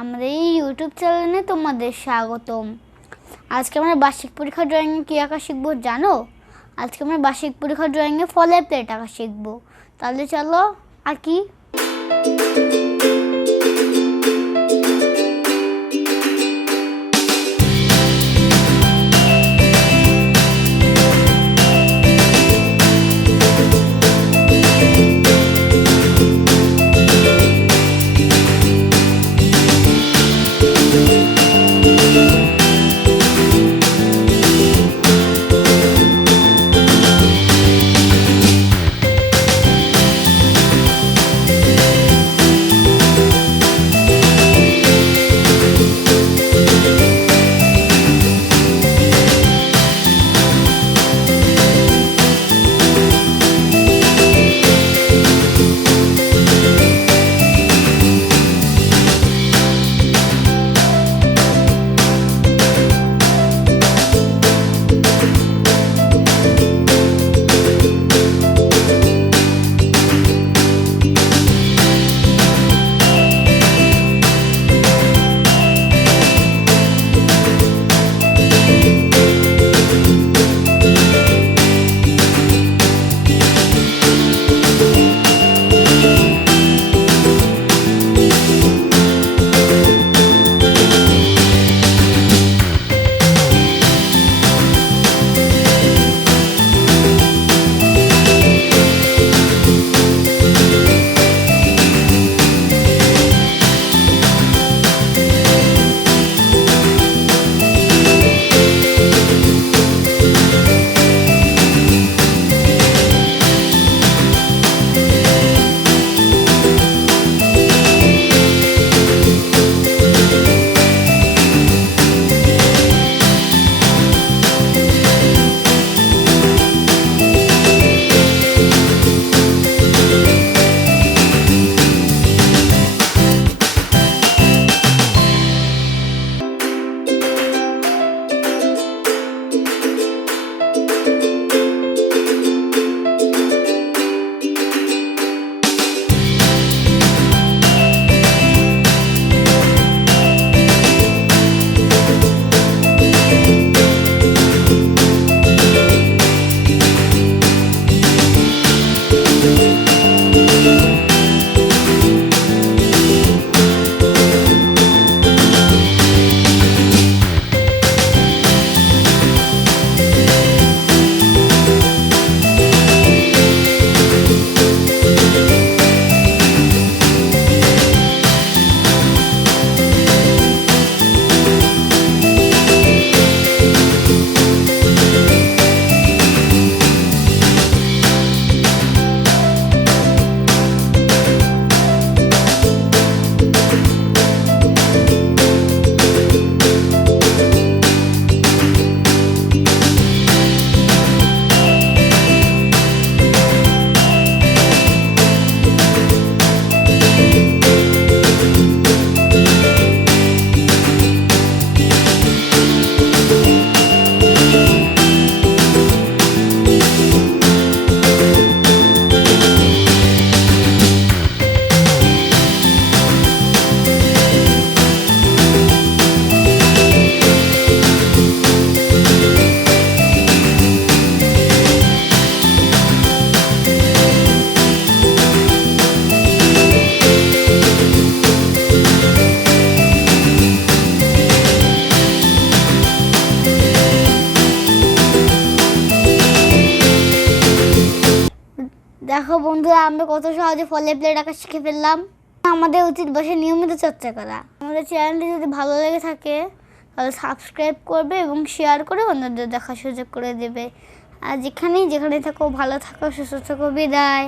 আমাদের এই ইউটিউব চ্যানেলে তোমাদের স্বাগতম। আজকে আমরা বার্ষিক পরীক্ষা ড্রয়িংয়ে কী আঁকা শিখবো জানো? আজকে আমরা বার্ষিক পরীক্ষা ড্রয়িংয়ে ফলের প্লেট আঁকা শিখবো। তাহলে চলো আঁকি। দেখো বন্ধুরা, আমরা কত সহজে ফলের প্লেট আঁকা শিখে ফেললাম। আমাদের উচিত বসে নিয়মিত চর্চা করা। আমাদের চ্যানেলটি যদি ভালো লেগে থাকে তাহলে সাবস্ক্রাইব করবে এবং শেয়ার করে অন্যদের দেখার সুযোগ করে দেবে। আর যেখানে থাকো ভালো থাকো, সুস্থ থাকো। বিদায়।